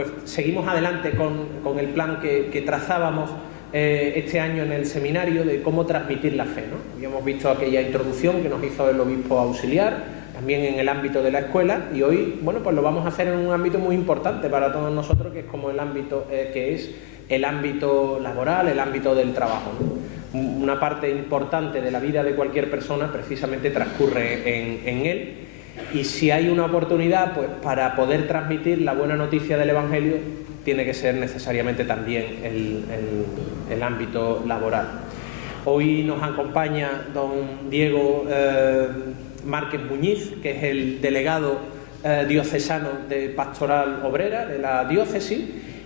pues seguimos adelante con el plan que trazábamos este año en el seminario de cómo transmitir la fe, ¿no? Habíamos visto aquella introducción que nos hizo el obispo auxiliar, también en el ámbito de la escuela, y hoy, bueno, pues lo vamos a hacer en un ámbito muy importante para todos nosotros, que es como el ámbito que es el ámbito laboral, el ámbito del trabajo, ¿no? Una parte importante de la vida de cualquier persona precisamente transcurre en él, y si hay una oportunidad, pues para poder transmitir la buena noticia del Evangelio, tiene que ser necesariamente también el ámbito laboral. Hoy nos acompaña don Diego Márquez Muñiz, que es el delegado diocesano de Pastoral Obrera de la diócesis,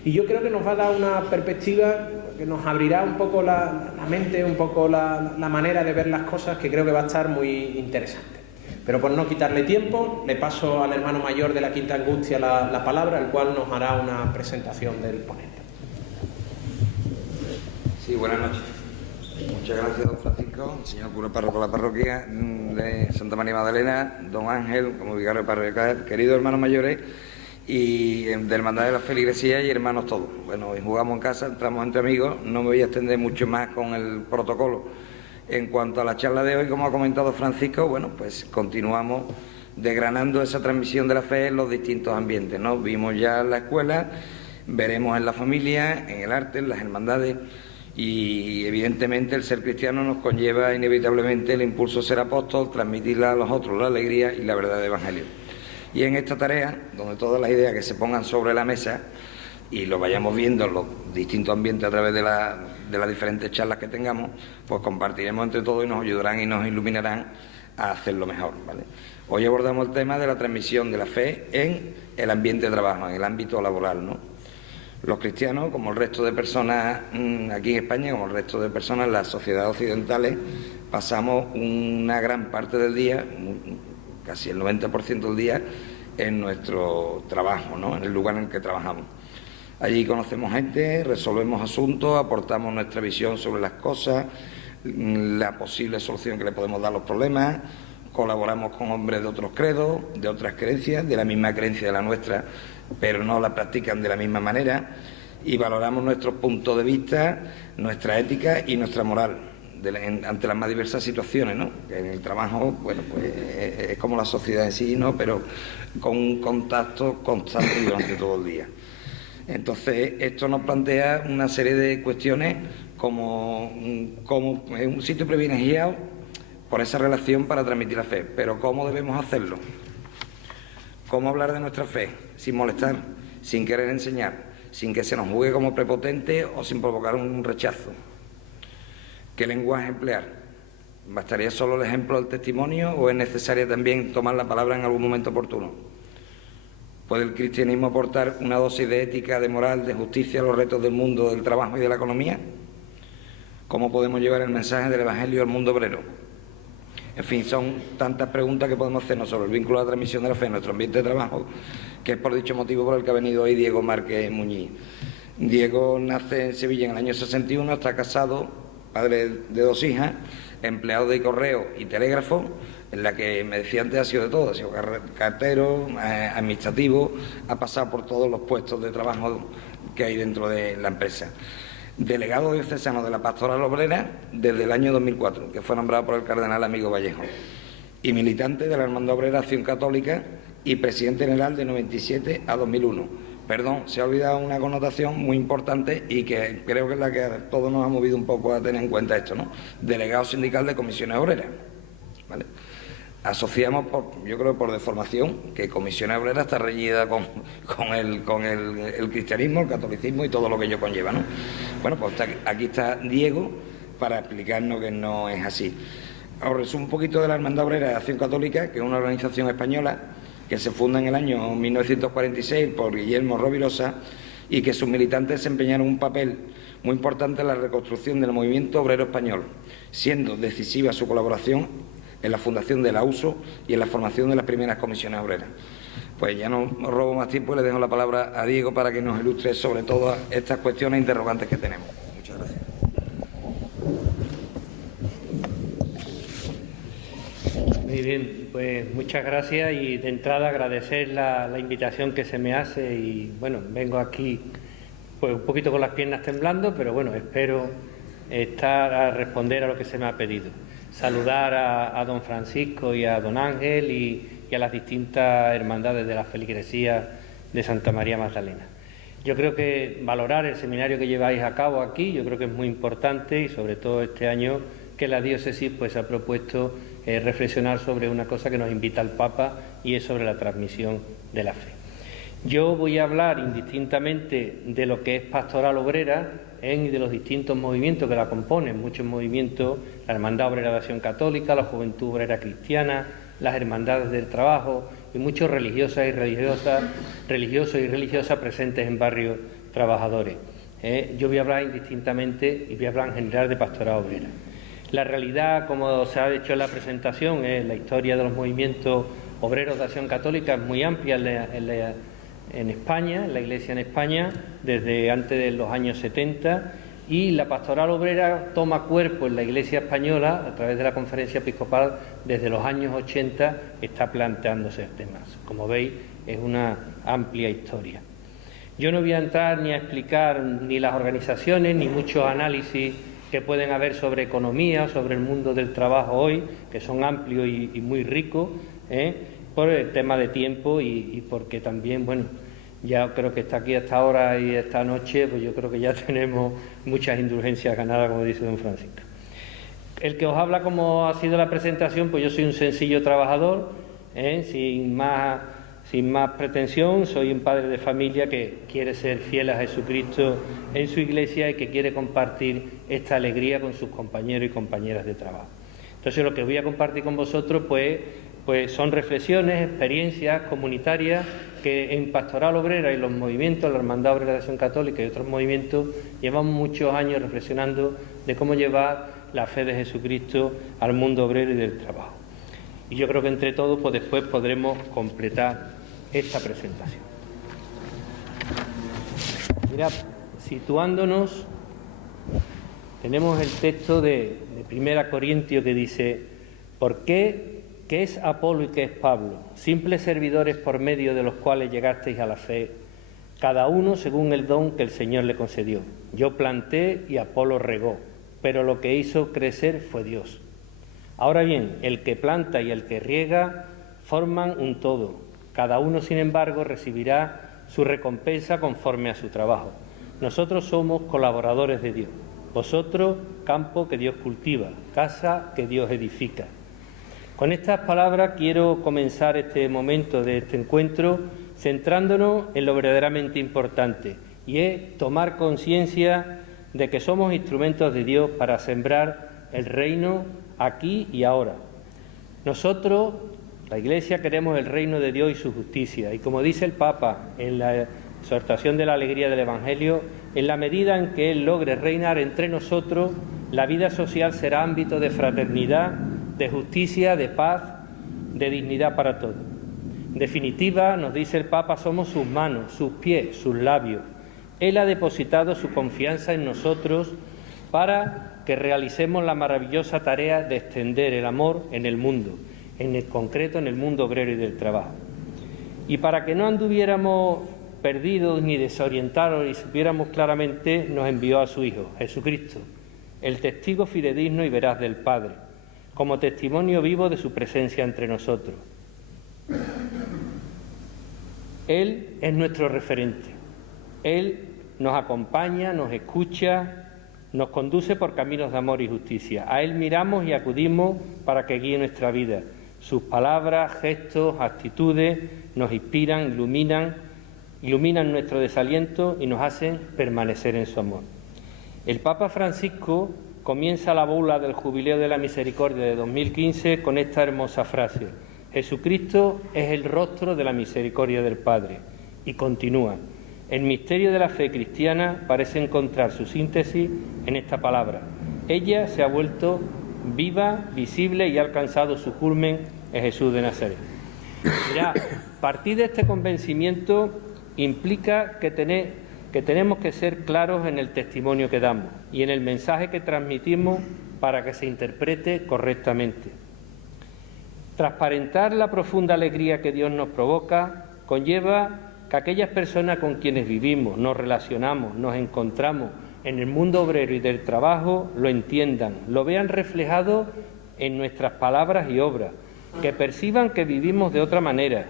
y yo creo que nos va a dar una perspectiva que nos abrirá un poco la mente, un poco la manera de ver las cosas, que creo que va a estar muy interesante. Pero por no quitarle tiempo, le paso al hermano mayor de la Quinta Angustia la palabra, el cual nos hará una presentación del ponente. Sí, buenas noches. Muchas gracias, don Francisco, señor cura párroco de la parroquia de Santa María Magdalena, don Ángel, como vicario parroquial, queridos hermanos mayores y de Hermandad de la Feligresía y hermanos todos. Bueno, hoy jugamos en casa, entramos entre amigos, no me voy a extender mucho más con el protocolo. En cuanto a la charla de hoy, como ha comentado Francisco, bueno, pues continuamos desgranando esa transmisión de la fe en los distintos ambientes, ¿no? Vimos ya en la escuela, veremos en la familia, en el arte, en las hermandades, y evidentemente el ser cristiano nos conlleva inevitablemente el impulso de ser apóstol, transmitirle a los otros la alegría y la verdad del Evangelio. Y en esta tarea, donde todas las ideas que se pongan sobre la mesa y lo vayamos viendo en los distintos ambientes a través de las diferentes charlas que tengamos, pues compartiremos entre todos y nos ayudarán y nos iluminarán a hacerlo mejor, ¿vale? Hoy abordamos el tema de la transmisión de la fe en el ambiente de trabajo, en el ámbito laboral, ¿no? Los cristianos, como el resto de personas aquí en España, como el resto de personas en las sociedades occidentales, pasamos una gran parte del día, casi el 90% del día, en nuestro trabajo, ¿no? En el lugar en el que trabajamos. Allí conocemos gente, resolvemos asuntos, aportamos nuestra visión sobre las cosas, la posible solución que le podemos dar a los problemas, colaboramos con hombres de otros credos, de otras creencias, de la misma creencia de la nuestra, pero no la practican de la misma manera, y valoramos nuestros puntos de vista, nuestra ética y nuestra moral ante las más diversas situaciones, ¿no? En el trabajo, bueno, pues es como la sociedad en sí, ¿no? Pero con un contacto constante durante todo el día. Entonces, esto nos plantea una serie de cuestiones como un sitio privilegiado por esa relación para transmitir la fe. Pero ¿cómo debemos hacerlo? ¿Cómo hablar de nuestra fe sin molestar, sin querer enseñar, sin que se nos juzgue como prepotente o sin provocar un rechazo? ¿Qué lenguaje emplear? ¿Bastaría solo el ejemplo del testimonio o es necesario también tomar la palabra en algún momento oportuno? ¿Puede el cristianismo aportar una dosis de ética, de moral, de justicia a los retos del mundo del trabajo y de la economía? ¿Cómo podemos llevar el mensaje del Evangelio al mundo obrero? En fin, son tantas preguntas que podemos hacernos sobre el vínculo de la transmisión de la fe en nuestro ambiente de trabajo, que es por dicho motivo por el que ha venido hoy Diego Márquez Muñiz. Diego nace en Sevilla en el año 61, está casado, padre de 2 hijas, empleado de correo y telégrafo, en la que me decía antes ha sido de todo, ha sido cartero, administrativo, ha pasado por todos los puestos de trabajo que hay dentro de la empresa. Delegado diocesano de la Pastoral Obrera desde el año 2004, que fue nombrado por el cardenal Amigo Vallejo, y militante de la Hermandad Obrera Acción Católica y presidente general de 97 a 2001. Perdón, se ha olvidado una connotación muy importante y que creo que es la que a todos nos ha movido un poco a tener en cuenta esto, ¿no? Delegado sindical de comisiones obreras, ¿vale? Asociamos, yo creo por deformación, que Comisiones Obreras está reñida con el cristianismo, el catolicismo y todo lo que ello conlleva, ¿no? Bueno, pues aquí está Diego para explicarnos que no es así. Os resumo un poquito de la Hermandad Obrera de Acción Católica, que es una organización española que se funda en el año 1946 por Guillermo Rovirosa y que sus militantes desempeñaron un papel muy importante en la reconstrucción del movimiento obrero español, siendo decisiva su colaboración en la fundación de la USO y en la formación de las primeras comisiones obreras. Pues ya no robo más tiempo y le dejo la palabra a Diego para que nos ilustre sobre todas estas cuestiones interrogantes que tenemos. Muchas gracias. bien, pues muchas gracias y de entrada agradecer la invitación que se me hace y bueno, vengo aquí pues un poquito con las piernas temblando, pero bueno, espero estar a responder a lo que se me ha pedido. Saludar a don Francisco y a don Ángel y a las distintas hermandades de la feligresía de Santa María Magdalena. Yo creo que valorar el seminario que lleváis a cabo aquí, yo creo que es muy importante y sobre todo este año que la diócesis pues ha propuesto reflexionar sobre una cosa que nos invita el Papa y es sobre la transmisión de la fe. Yo voy a hablar indistintamente de lo que es pastoral obrera y de los distintos movimientos que la componen, muchos movimientos, la Hermandad Obrera de Acción Católica, la Juventud Obrera Cristiana, las Hermandades del Trabajo y muchos religiosos y religiosas presentes en barrios trabajadores. Yo voy a hablar indistintamente y voy a hablar en general de pastoral obrera. La realidad, como se ha dicho en la presentación, la historia de los movimientos obreros de Acción Católica es muy amplia en España, en la Iglesia en España, desde antes de los años 70, y la pastoral obrera toma cuerpo en la Iglesia española a través de la Conferencia Episcopal desde los años 80, está planteándose temas. Como veis, es una amplia historia. Yo no voy a entrar ni a explicar ni las organizaciones ni muchos análisis que pueden haber sobre economía, sobre el mundo del trabajo hoy, que son amplios y muy ricos, por el tema de tiempo y porque también, bueno, ya creo que está aquí hasta ahora y esta noche, pues yo creo que ya tenemos muchas indulgencias ganadas, como dice don Francisco. El que os habla, como ha sido la presentación, pues yo soy un sencillo trabajador, sin más pretensión, soy un padre de familia que quiere ser fiel a Jesucristo en su iglesia y que quiere compartir esta alegría con sus compañeros y compañeras de trabajo. Entonces, lo que voy a compartir con vosotros, pues son reflexiones, experiencias comunitarias que en Pastoral Obrera y los movimientos, la Hermandad Obrera de Acción Católica y otros movimientos, llevamos muchos años reflexionando de cómo llevar la fe de Jesucristo al mundo obrero y del trabajo. Y yo creo que entre todos, pues después podremos completar esta presentación. Mirad, situándonos, tenemos el texto de 1 Corintios que dice: ¿por qué? ¿Qué es Apolo y qué es Pablo? Simples servidores por medio de los cuales llegasteis a la fe, cada uno según el don que el Señor le concedió. Yo planté y Apolo regó, pero lo que hizo crecer fue Dios. Ahora bien, el que planta y el que riega forman un todo. Cada uno, sin embargo, recibirá su recompensa conforme a su trabajo. Nosotros somos colaboradores de Dios. Vosotros, campo que Dios cultiva, casa que Dios edifica. Con estas palabras quiero comenzar este momento de este encuentro centrándonos en lo verdaderamente importante, y es tomar conciencia de que somos instrumentos de Dios para sembrar el reino aquí y ahora. Nosotros, la Iglesia, queremos el reino de Dios y su justicia, y como dice el Papa en la exhortación de la alegría del Evangelio, en la medida en que Él logre reinar entre nosotros, la vida social será ámbito de fraternidad, de justicia, de paz, de dignidad para todos. En definitiva, nos dice el Papa, somos sus manos, sus pies, sus labios. Él ha depositado su confianza en nosotros para que realicemos la maravillosa tarea de extender el amor en el mundo, en el concreto en el mundo obrero y del trabajo. Y para que no anduviéramos perdidos ni desorientados y supiéramos claramente, nos envió a su Hijo, Jesucristo, el testigo fidedigno y veraz del Padre, como testimonio vivo de su presencia entre nosotros. Él es nuestro referente. Él nos acompaña, nos escucha, nos conduce por caminos de amor y justicia. A Él miramos y acudimos para que guíe nuestra vida. Sus palabras, gestos, actitudes nos inspiran, iluminan nuestro desaliento y nos hacen permanecer en su amor. El Papa Francisco comienza la bula del Jubileo de la Misericordia de 2015 con esta hermosa frase: Jesucristo es el rostro de la misericordia del Padre. Y continúa: el misterio de la fe cristiana parece encontrar su síntesis en esta palabra. Ella se ha vuelto viva, visible y ha alcanzado su culmen en Jesús de Nazaret. Mirad, partir de este convencimiento implica que tenemos que ser claros en el testimonio que damos y en el mensaje que transmitimos para que se interprete correctamente. Transparentar la profunda alegría que Dios nos provoca conlleva que aquellas personas con quienes vivimos, nos relacionamos, nos encontramos en el mundo obrero y del trabajo lo entiendan, lo vean reflejado en nuestras palabras y obras, que perciban que vivimos de otra manera,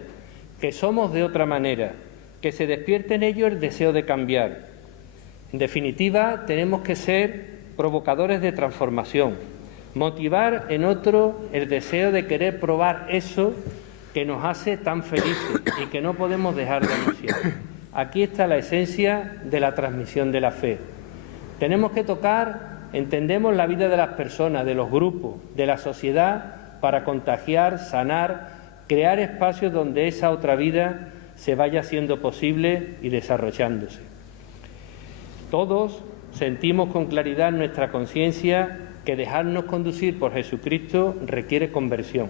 que somos de otra manera, que se despierte en ellos el deseo de cambiar. En definitiva, tenemos que ser provocadores de transformación, motivar en otro el deseo de querer probar eso que nos hace tan felices y que no podemos dejar de anunciar. Aquí está la esencia de la transmisión de la fe. Tenemos que tocar, entendemos, la vida de las personas, de los grupos, de la sociedad, para contagiar, sanar, crear espacios donde esa otra vida se vaya haciendo posible y desarrollándose. Todos sentimos con claridad en nuestra conciencia que dejarnos conducir por Jesucristo requiere conversión.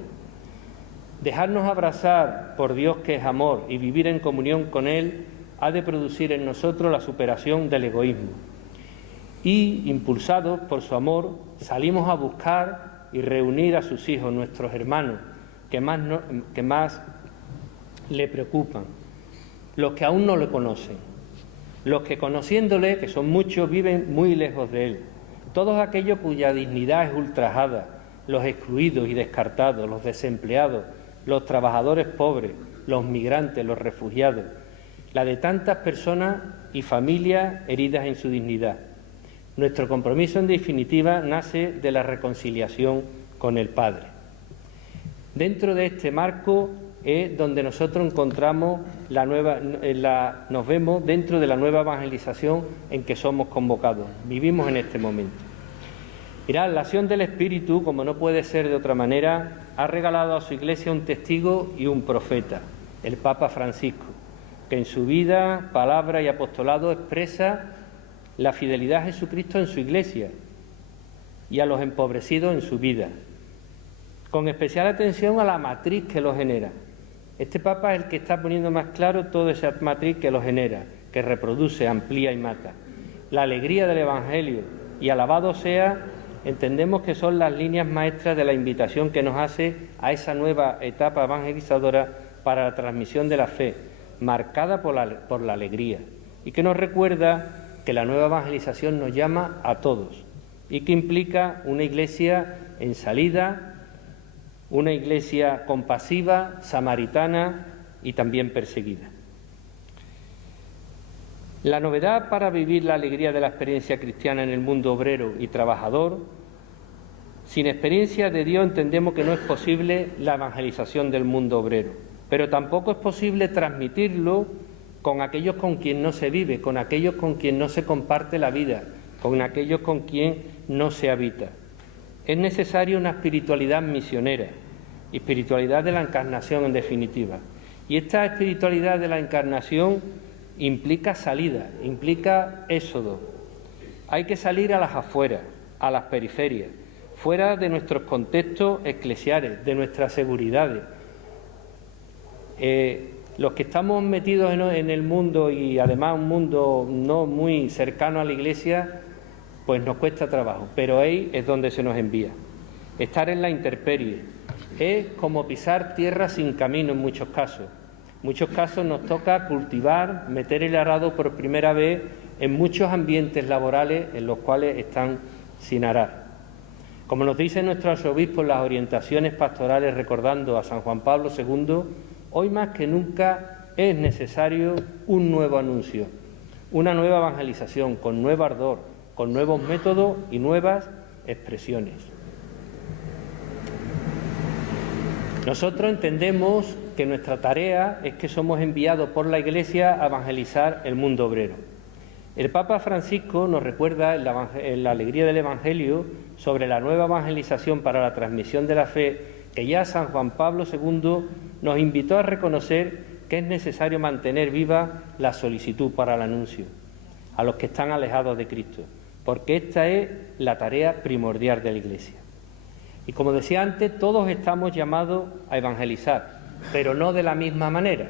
Dejarnos abrazar por Dios, que es amor, y vivir en comunión con Él ha de producir en nosotros la superación del egoísmo. Y, impulsados por su amor, salimos a buscar y reunir a sus hijos, nuestros hermanos, que más le preocupan, los que aún no le conocen, los que conociéndole, que son muchos, viven muy lejos de Él, todos aquellos cuya dignidad es ultrajada, los excluidos y descartados, los desempleados, los trabajadores pobres, los migrantes, los refugiados, la de tantas personas y familias heridas en su dignidad. Nuestro compromiso, en definitiva, nace de la reconciliación con el Padre. Dentro de este marco es donde nosotros encontramos nos vemos dentro de la nueva evangelización en que somos convocados. Vivimos en este momento. Mirad, la acción del Espíritu, como no puede ser de otra manera, ha regalado a su Iglesia un testigo y un profeta, el Papa Francisco, que en su vida, palabra y apostolado expresa la fidelidad a Jesucristo en su Iglesia y a los empobrecidos en su vida, con especial atención a la matriz que lo genera. Este Papa es el que está poniendo más claro toda esa matriz que lo genera, que reproduce, amplía y mata. La alegría del Evangelio y alabado sea, entendemos que son las líneas maestras de la invitación que nos hace a esa nueva etapa evangelizadora para la transmisión de la fe, marcada por la alegría, y que nos recuerda que la nueva evangelización nos llama a todos y que implica una Iglesia en salida, una Iglesia compasiva, samaritana y también perseguida. La novedad para vivir la alegría de la experiencia cristiana en el mundo obrero y trabajador, sin experiencia de Dios entendemos que no es posible la evangelización del mundo obrero, pero tampoco es posible transmitirlo con aquellos con quien no se vive, con aquellos con quien no se comparte la vida, con aquellos con quien no se habita. Es necesaria una espiritualidad misionera, espiritualidad de la encarnación en definitiva. Y esta espiritualidad de la encarnación implica salida, implica éxodo. Hay que salir a las afueras, a las periferias, fuera de nuestros contextos eclesiales, de nuestras seguridades. Los que estamos metidos en el mundo, y además un mundo no muy cercano a la Iglesia, pues nos cuesta trabajo, pero ahí es donde se nos envía. Estar en la intemperie es como pisar tierra sin camino en muchos casos. En muchos casos nos toca cultivar, meter el arado por primera vez en muchos ambientes laborales en los cuales están sin arar. Como nos dice nuestro arzobispo en las orientaciones pastorales recordando a San Juan Pablo II, hoy más que nunca es necesario un nuevo anuncio, una nueva evangelización con nuevo ardor, con nuevos métodos y nuevas expresiones. Nosotros entendemos que nuestra tarea es que somos enviados por la Iglesia a evangelizar el mundo obrero. El Papa Francisco nos recuerda en la alegría del Evangelio sobre la nueva evangelización para la transmisión de la fe, que ya San Juan Pablo II nos invitó a reconocer que es necesario mantener viva la solicitud para el anuncio a los que están alejados de Cristo, porque esta es la tarea primordial de la Iglesia. Y como decía antes, todos estamos llamados a evangelizar, pero no de la misma manera.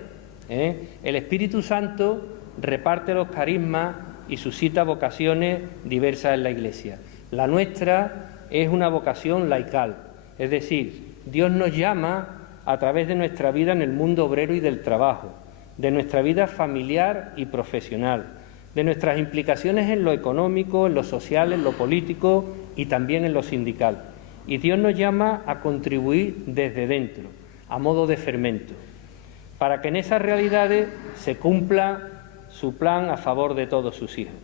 El Espíritu Santo reparte los carismas y suscita vocaciones diversas en la Iglesia. La nuestra es una vocación laical, es decir, Dios nos llama a través de nuestra vida en el mundo obrero y del trabajo, de nuestra vida familiar y profesional, de nuestras implicaciones en lo económico, en lo social, en lo político y también en lo sindical. Y Dios nos llama a contribuir desde dentro, a modo de fermento, para que en esas realidades se cumpla su plan a favor de todos sus hijos.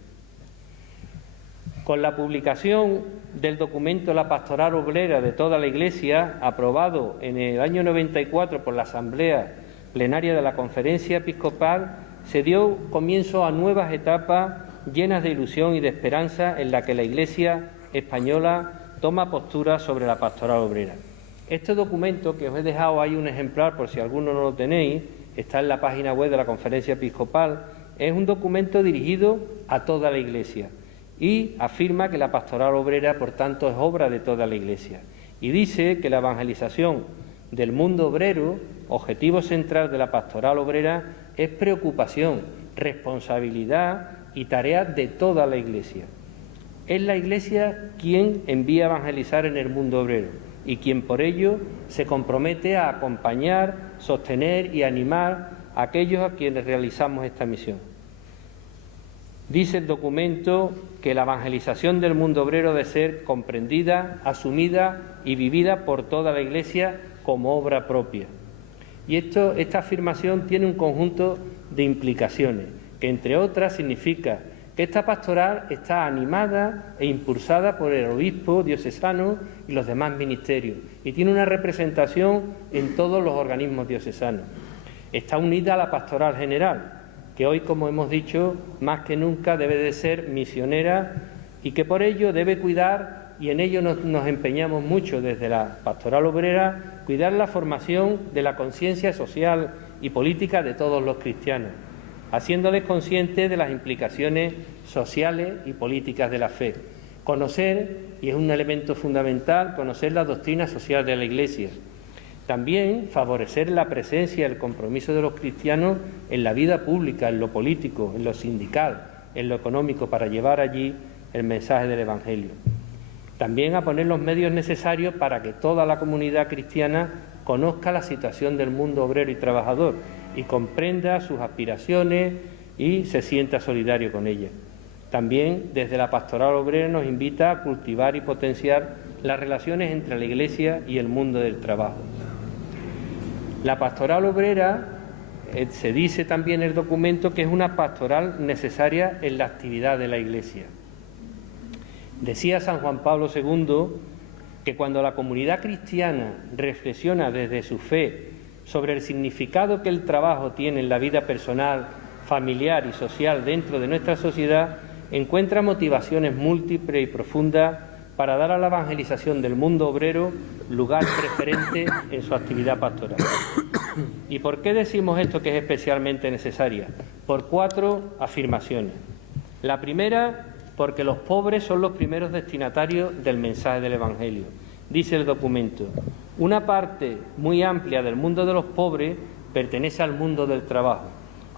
Con la publicación del documento La Pastoral Obrera de toda la Iglesia, aprobado en el año 94 por la Asamblea Plenaria de la Conferencia Episcopal, se dio comienzo a nuevas etapas llenas de ilusión y de esperanza en la que la Iglesia española toma postura sobre la pastoral obrera. Este documento, que os he dejado ahí un ejemplar por si alguno no lo tenéis, está en la página web de la Conferencia Episcopal, es un documento dirigido a toda la Iglesia y afirma que la pastoral obrera, por tanto, es obra de toda la Iglesia. Y dice que la evangelización del mundo obrero, objetivo central de la pastoral obrera, es preocupación, responsabilidad y tarea de toda la Iglesia. Es la Iglesia quien envía a evangelizar en el mundo obrero y quien por ello se compromete a acompañar, sostener y animar a aquellos a quienes realizamos esta misión. Dice el documento que la evangelización del mundo obrero debe ser comprendida, asumida y vivida por toda la Iglesia como obra propia. Y esta afirmación tiene un conjunto de implicaciones, que entre otras significa que esta pastoral está animada e impulsada por el obispo diocesano y los demás ministerios, y tiene una representación en todos los organismos diocesanos. Está unida a la pastoral general, que hoy, como hemos dicho, más que nunca debe de ser misionera y que por ello debe cuidar, y en ello nos empeñamos mucho desde la pastoral obrera, cuidar la formación de la conciencia social y política de todos los cristianos, haciéndoles conscientes de las implicaciones sociales y políticas de la fe. Conocer, y es un elemento fundamental, conocer la doctrina social de la Iglesia. También favorecer la presencia y el compromiso de los cristianos en la vida pública, en lo político, en lo sindical, en lo económico, para llevar allí el mensaje del Evangelio. También a poner los medios necesarios para que toda la comunidad cristiana conozca la situación del mundo obrero y trabajador y comprenda sus aspiraciones y se sienta solidario con ellas. También desde la pastoral obrera nos invita a cultivar y potenciar las relaciones entre la Iglesia y el mundo del trabajo. La pastoral obrera, se dice también en el documento, que es una pastoral necesaria en la actividad de la Iglesia. Decía San Juan Pablo II que cuando la comunidad cristiana reflexiona desde su fe sobre el significado que el trabajo tiene en la vida personal, familiar y social dentro de nuestra sociedad, encuentra motivaciones múltiples y profundas para dar a la evangelización del mundo obrero lugar preferente en su actividad pastoral. ¿Y por qué decimos esto, que es especialmente necesaria? Por 4 afirmaciones. La primera, porque los pobres son los primeros destinatarios del mensaje del Evangelio. Dice el documento: una parte muy amplia del mundo de los pobres pertenece al mundo del trabajo,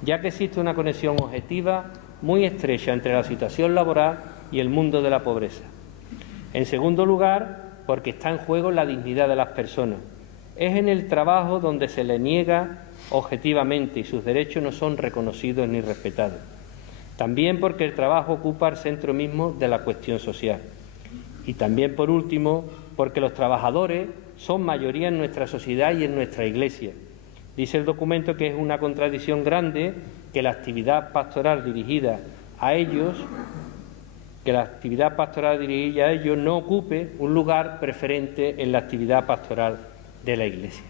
ya que existe una conexión objetiva muy estrecha entre la situación laboral y el mundo de la pobreza. En segundo lugar, porque está en juego la dignidad de las personas. Es en el trabajo donde se le niega objetivamente y sus derechos no son reconocidos ni respetados. También porque el trabajo ocupa el centro mismo de la cuestión social. Y también, por último, porque los trabajadores son mayoría en nuestra sociedad y en nuestra Iglesia. Dice el documento que es una contradicción grande que la actividad pastoral dirigida a ellos no ocupe un lugar preferente en la actividad pastoral de la Iglesia.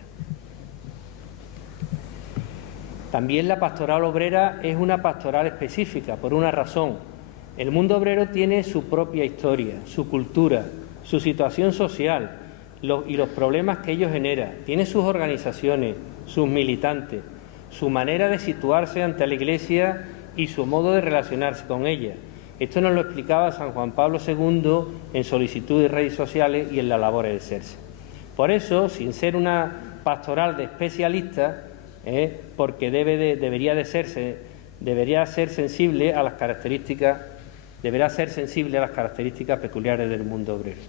También la pastoral obrera es una pastoral específica, por una razón. El mundo obrero tiene su propia historia, su cultura, su situación social y los problemas que ello genera. Tiene sus organizaciones, sus militantes, su manera de situarse ante la Iglesia y su modo de relacionarse con ella. Esto nos lo explicaba San Juan Pablo II en Solicitud y Redes Sociales y en la labor de Excelsa. Por eso, sin ser una pastoral de especialistas, porque debería ser sensible a las características peculiares del mundo obrero.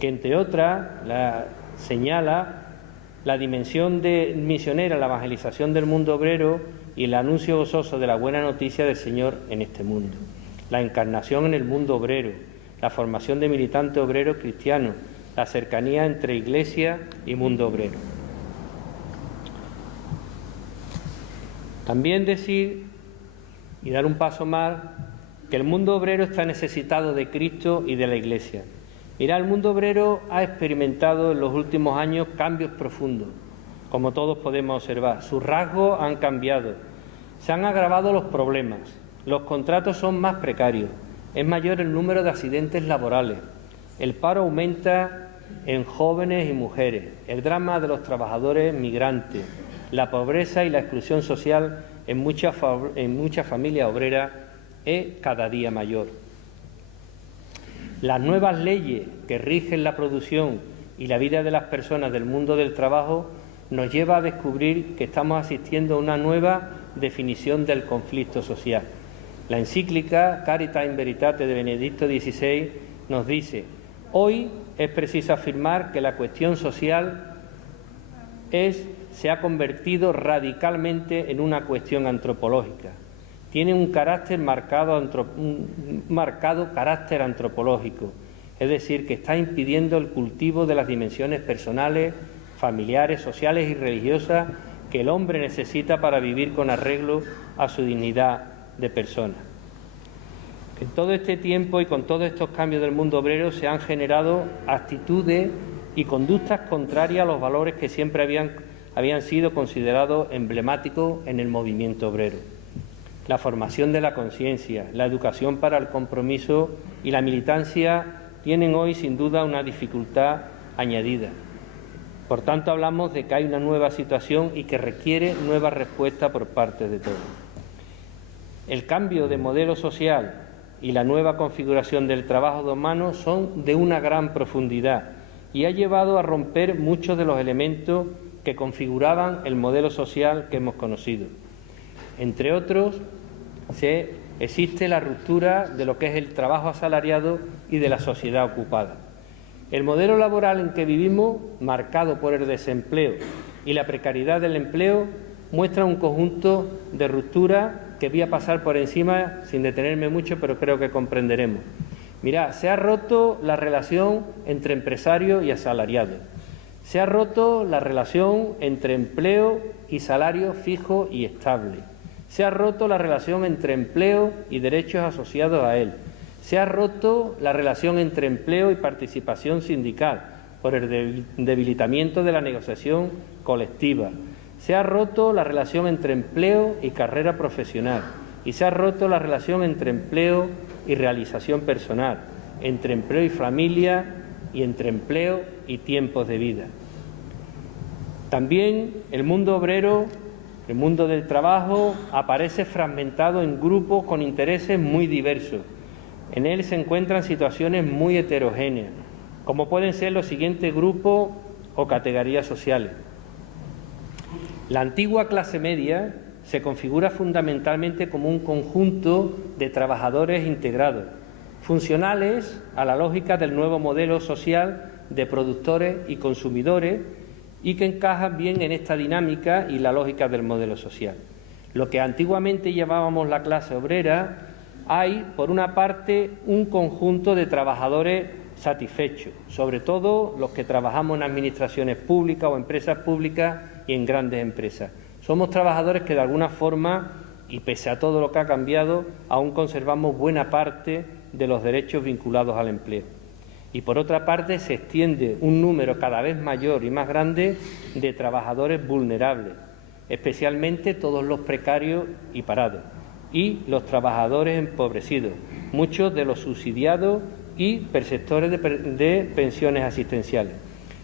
Que entre otras, señala la dimensión misionera, la evangelización del mundo obrero y el anuncio gozoso de la buena noticia del Señor en este mundo. La encarnación en el mundo obrero, la formación de militantes obreros cristianos, la cercanía entre Iglesia y mundo obrero. También decir, y dar un paso más, que el mundo obrero está necesitado de Cristo y de la Iglesia. Mirad, el mundo obrero ha experimentado en los últimos años cambios profundos, como todos podemos observar. Sus rasgos han cambiado, se han agravado los problemas, los contratos son más precarios, es mayor el número de accidentes laborales, el paro aumenta en jóvenes y mujeres, el drama de los trabajadores migrantes, la pobreza y la exclusión social en muchas familias obreras es cada día mayor. Las nuevas leyes que rigen la producción y la vida de las personas del mundo del trabajo nos lleva a descubrir que estamos asistiendo a una nueva definición del conflicto social. La encíclica Caritas in Veritate de Benedicto XVI nos dice: hoy es preciso afirmar que la cuestión social se ha convertido radicalmente en una cuestión antropológica. Tiene un marcado carácter antropológico, es decir, que está impidiendo el cultivo de las dimensiones personales, familiares, sociales y religiosas que el hombre necesita para vivir con arreglo a su dignidad de persona. En todo este tiempo y con todos estos cambios del mundo obrero se han generado actitudes y conductas contrarias a los valores que siempre habían sido considerados emblemáticos en el movimiento obrero. La formación de la conciencia, la educación para el compromiso y la militancia tienen hoy sin duda una dificultad añadida. Por tanto, hablamos de que hay una nueva situación y que requiere nueva respuesta por parte de todos. El cambio de modelo social y la nueva configuración del trabajo de humanos son de una gran profundidad y ha llevado a romper muchos de los elementos que configuraban el modelo social que hemos conocido. Entre otros, existe la ruptura de lo que es el trabajo asalariado y de la sociedad ocupada. El modelo laboral en que vivimos, marcado por el desempleo y la precariedad del empleo, muestra un conjunto de rupturas que voy a pasar por encima sin detenerme mucho, pero creo que comprenderemos. Mirad, se ha roto la relación entre empresario y asalariado. Se ha roto la relación entre empleo y salario fijo y estable. Se ha roto la relación entre empleo y derechos asociados a él. Se ha roto la relación entre empleo y participación sindical por el debilitamiento de la negociación colectiva. Se ha roto la relación entre empleo y carrera profesional. Y se ha roto la relación entre empleo y realización personal, entre empleo y familia y entre empleo y tiempos de vida. También el mundo obrero, el mundo del trabajo, aparece fragmentado en grupos con intereses muy diversos. En él se encuentran situaciones muy heterogéneas, como pueden ser los siguientes grupos o categorías sociales. La antigua clase media se configura fundamentalmente como un conjunto de trabajadores integrados, funcionales a la lógica del nuevo modelo social de productores y consumidores, y que encajan bien en esta dinámica y la lógica del modelo social. Lo que antiguamente llamábamos la clase obrera, hay, por una parte, un conjunto de trabajadores satisfechos, sobre todo los que trabajamos en administraciones públicas o empresas públicas y en grandes empresas. Somos trabajadores que de alguna forma, y pese a todo lo que ha cambiado, aún conservamos buena parte de los derechos vinculados al empleo. Y por otra parte se extiende un número cada vez mayor y más grande de trabajadores vulnerables, especialmente todos los precarios y parados, y los trabajadores empobrecidos, muchos de los subsidiados y perceptores de pensiones asistenciales.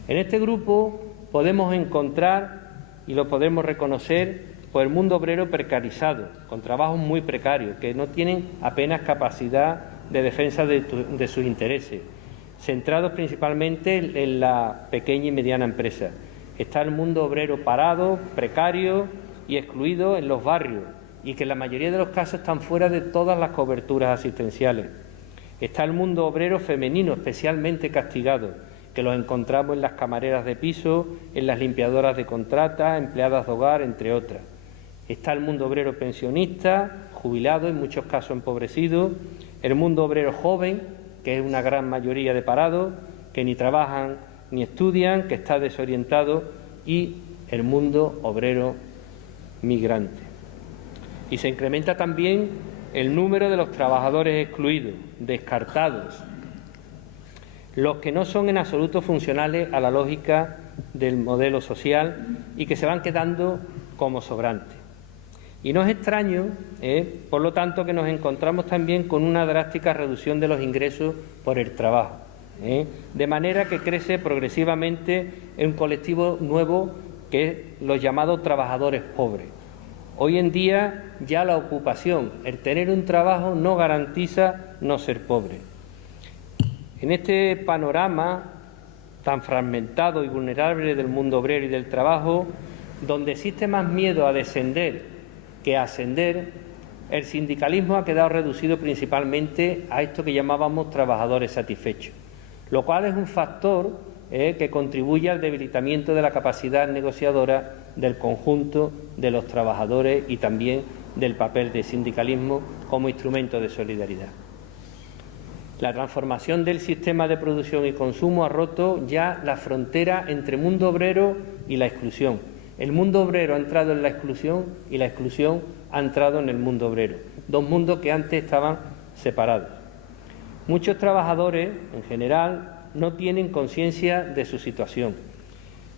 En este grupo podemos encontrar, y lo podemos reconocer, por el mundo obrero precarizado, con trabajos muy precarios, que no tienen apenas capacidad de defensa de sus intereses, centrados principalmente en la pequeña y mediana empresa. Está el mundo obrero parado, precario y excluido en los barrios, y que en la mayoría de los casos están fuera de todas las coberturas asistenciales. Está el mundo obrero femenino, especialmente castigado, que los encontramos en las camareras de piso, en las limpiadoras de contrata, empleadas de hogar, entre otras. Está el mundo obrero pensionista, jubilado, en muchos casos empobrecido, el mundo obrero joven, que es una gran mayoría de parados, que ni trabajan ni estudian, que está desorientado, y el mundo obrero migrante. Y se incrementa también el número de los trabajadores excluidos, descartados, los que no son en absoluto funcionales a la lógica del modelo social y que se van quedando como sobrantes. Y no es extraño, por lo tanto, que nos encontramos también con una drástica reducción de los ingresos por el trabajo, de manera que crece progresivamente un colectivo nuevo que es los llamados trabajadores pobres. Hoy en día ya la ocupación, el tener un trabajo, no garantiza no ser pobre. En este panorama tan fragmentado y vulnerable del mundo obrero y del trabajo, donde existe más miedo a descender que a ascender, el sindicalismo ha quedado reducido principalmente a esto que llamábamos trabajadores satisfechos, lo cual es un factor que contribuye al debilitamiento de la capacidad negociadora del conjunto de los trabajadores y también del papel del sindicalismo como instrumento de solidaridad. La transformación del sistema de producción y consumo ha roto ya la frontera entre mundo obrero y la exclusión. El mundo obrero ha entrado en la exclusión y la exclusión ha entrado en el mundo obrero, dos mundos que antes estaban separados. Muchos trabajadores, en general, no tienen conciencia de su situación.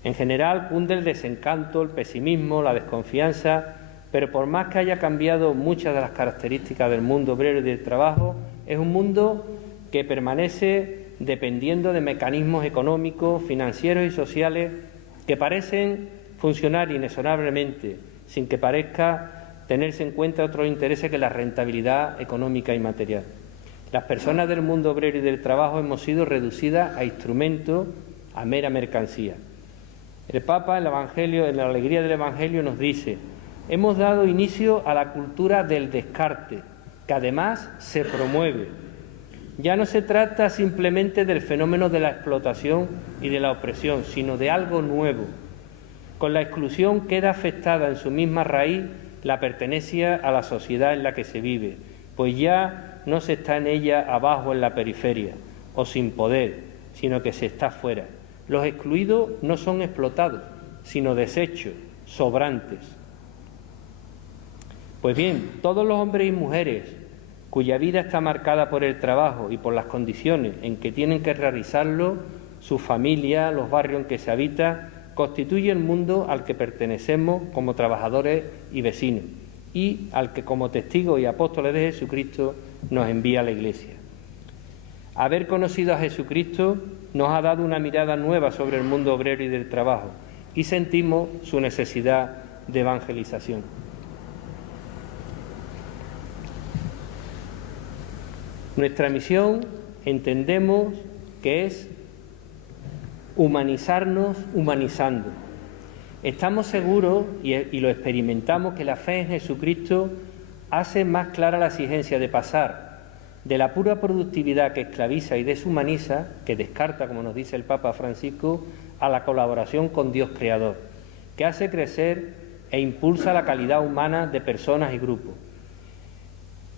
En general cunde el desencanto, el pesimismo, la desconfianza, pero por más que haya cambiado muchas de las características del mundo obrero y del trabajo, es un mundo que permanece dependiendo de mecanismos económicos, financieros y sociales que parecen funcionar inexorablemente, sin que parezca tenerse en cuenta otros intereses que la rentabilidad económica y material. Las personas del mundo obrero y del trabajo hemos sido reducidas a instrumentos, a mera mercancía. El Papa, en el Evangelio, en la alegría del Evangelio, nos dice: hemos dado inicio a la cultura del descarte, que además se promueve. Ya no se trata simplemente del fenómeno de la explotación y de la opresión, sino de algo nuevo. Con la exclusión queda afectada en su misma raíz la pertenencia a la sociedad en la que se vive, pues ya no se está en ella abajo en la periferia o sin poder, sino que se está fuera. Los excluidos no son explotados, sino desechos, sobrantes. Pues bien, todos los hombres y mujeres cuya vida está marcada por el trabajo y por las condiciones en que tienen que realizarlo, su familia, los barrios en que se habita, constituye el mundo al que pertenecemos como trabajadores y vecinos, y al que como testigos y apóstoles de Jesucristo nos envía la Iglesia. Haber conocido a Jesucristo nos ha dado una mirada nueva sobre el mundo obrero y del trabajo, y sentimos su necesidad de evangelización. Nuestra misión entendemos que es humanizarnos humanizando. Estamos seguros, y lo experimentamos, que la fe en Jesucristo hace más clara la exigencia de pasar de la pura productividad que esclaviza y deshumaniza, que descarta, como nos dice el Papa Francisco, a la colaboración con Dios Creador, que hace crecer e impulsa la calidad humana de personas y grupos.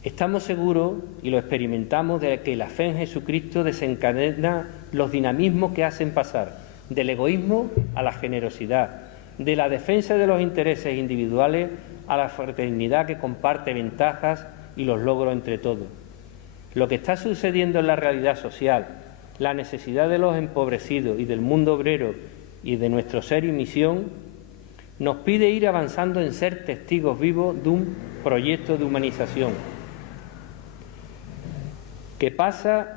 Estamos seguros, y lo experimentamos, de que la fe en Jesucristo desencadena los dinamismos que hacen pasar del egoísmo a la generosidad, de la defensa de los intereses individuales a la fraternidad que comparte ventajas y los logros entre todos. Lo que está sucediendo en la realidad social, la necesidad de los empobrecidos y del mundo obrero y de nuestro ser y misión, nos pide ir avanzando en ser testigos vivos de un proyecto de humanización, que pasa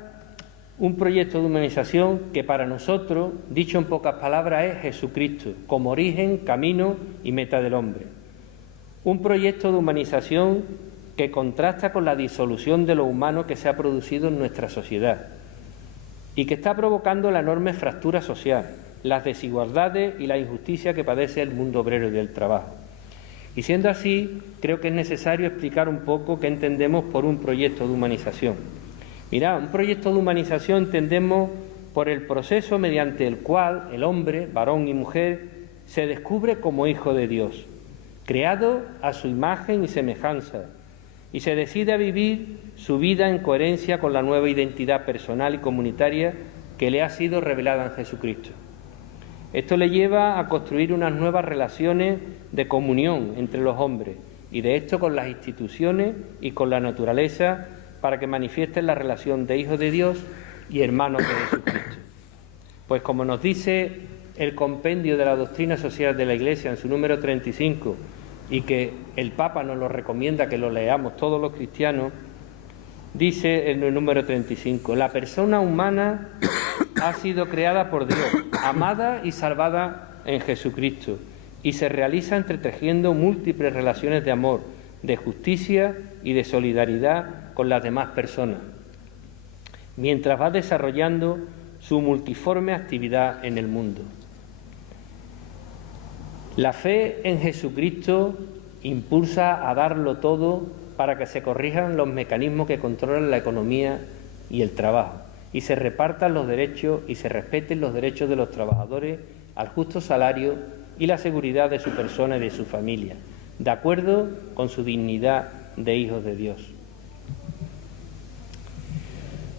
un proyecto de humanización que para nosotros, dicho en pocas palabras, es Jesucristo, como origen, camino y meta del hombre. Un proyecto de humanización que contrasta con la disolución de lo humano que se ha producido en nuestra sociedad y que está provocando la enorme fractura social, las desigualdades y la injusticia que padece el mundo obrero y del trabajo. Y siendo así, creo que es necesario explicar un poco qué entendemos por un proyecto de humanización. Mirad, un proyecto de humanización entendemos por el proceso mediante el cual el hombre, varón y mujer, se descubre como hijo de Dios, creado a su imagen y semejanza, y se decide a vivir su vida en coherencia con la nueva identidad personal y comunitaria que le ha sido revelada en Jesucristo. Esto le lleva a construir unas nuevas relaciones de comunión entre los hombres, y de esto con las instituciones y con la naturaleza, para que manifiesten la relación de hijos de Dios y hermanos de Jesucristo. Pues como nos dice el compendio de la doctrina social de la Iglesia en su número 35, y que el Papa nos lo recomienda que lo leamos todos los cristianos, dice en el número 35, la persona humana ha sido creada por Dios, amada y salvada en Jesucristo, y se realiza entretejiendo múltiples relaciones de amor, de justicia y de solidaridad con las demás personas, mientras va desarrollando su multiforme actividad en el mundo. La fe en Jesucristo impulsa a darlo todo para que se corrijan los mecanismos que controlan la economía y el trabajo, y se repartan los derechos y se respeten los derechos de los trabajadores al justo salario y la seguridad de su persona y de su familia, de acuerdo con su dignidad de hijos de Dios.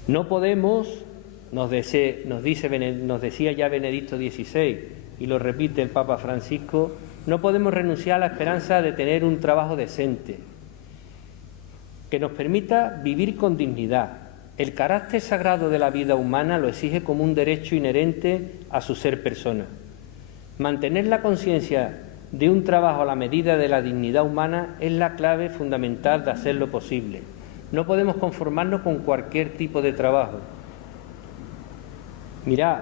No podemos, nos decía ya Benedicto XVI, y lo repite el Papa Francisco, no podemos renunciar a la esperanza de tener un trabajo decente, que nos permita vivir con dignidad. El carácter sagrado de la vida humana lo exige como un derecho inherente a su ser persona. Mantener la conciencia de un trabajo a la medida de la dignidad humana es la clave fundamental de hacerlo posible. No podemos conformarnos con cualquier tipo de trabajo. Mirad,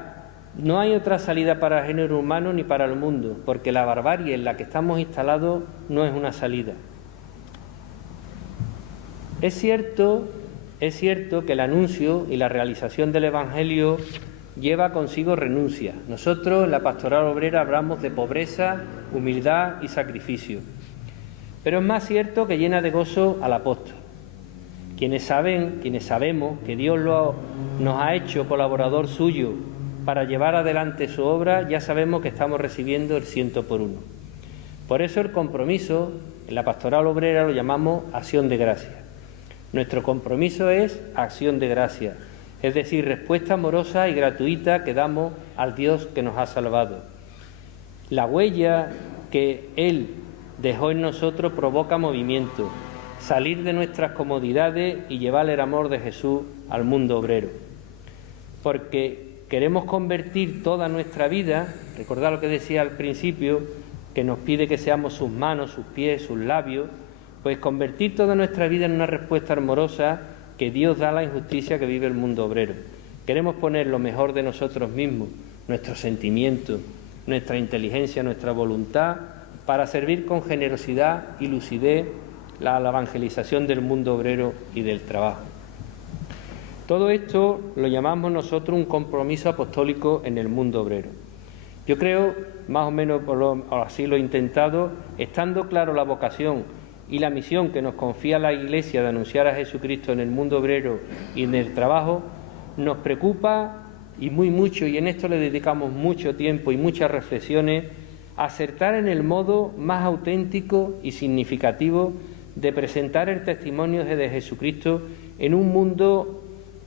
no hay otra salida para el género humano ni para el mundo, porque la barbarie en la que estamos instalados no es una salida. Es cierto que el anuncio y la realización del Evangelio lleva consigo renuncia. Nosotros en la Pastoral Obrera hablamos de pobreza, humildad y sacrificio. Pero es más cierto que llena de gozo al apóstol. Quienes sabemos que Dios nos ha hecho colaborador suyo para llevar adelante su obra, ya sabemos que estamos recibiendo el 100 por 1. Por eso el compromiso en la Pastoral Obrera lo llamamos acción de gracia. Nuestro compromiso es acción de gracia, es decir, respuesta amorosa y gratuita que damos al Dios que nos ha salvado. La huella que Él dejó en nosotros provoca movimiento, salir de nuestras comodidades y llevar el amor de Jesús al mundo obrero. Porque queremos convertir toda nuestra vida, recordad lo que decía al principio, que nos pide que seamos sus manos, sus pies, sus labios, pues convertir toda nuestra vida en una respuesta amorosa que Dios da a la injusticia que vive el mundo obrero. Queremos poner lo mejor de nosotros mismos, nuestros sentimientos, nuestra inteligencia, nuestra voluntad, para servir con generosidad y lucidez la evangelización del mundo obrero y del trabajo. Todo esto lo llamamos nosotros un compromiso apostólico en el mundo obrero. Yo creo, más o menos así lo he intentado, estando claro la vocación y la misión que nos confía la Iglesia de anunciar a Jesucristo en el mundo obrero y en el trabajo, nos preocupa y mucho, y en esto le dedicamos mucho tiempo y muchas reflexiones, acertar en el modo más auténtico y significativo de presentar el testimonio de Jesucristo en un mundo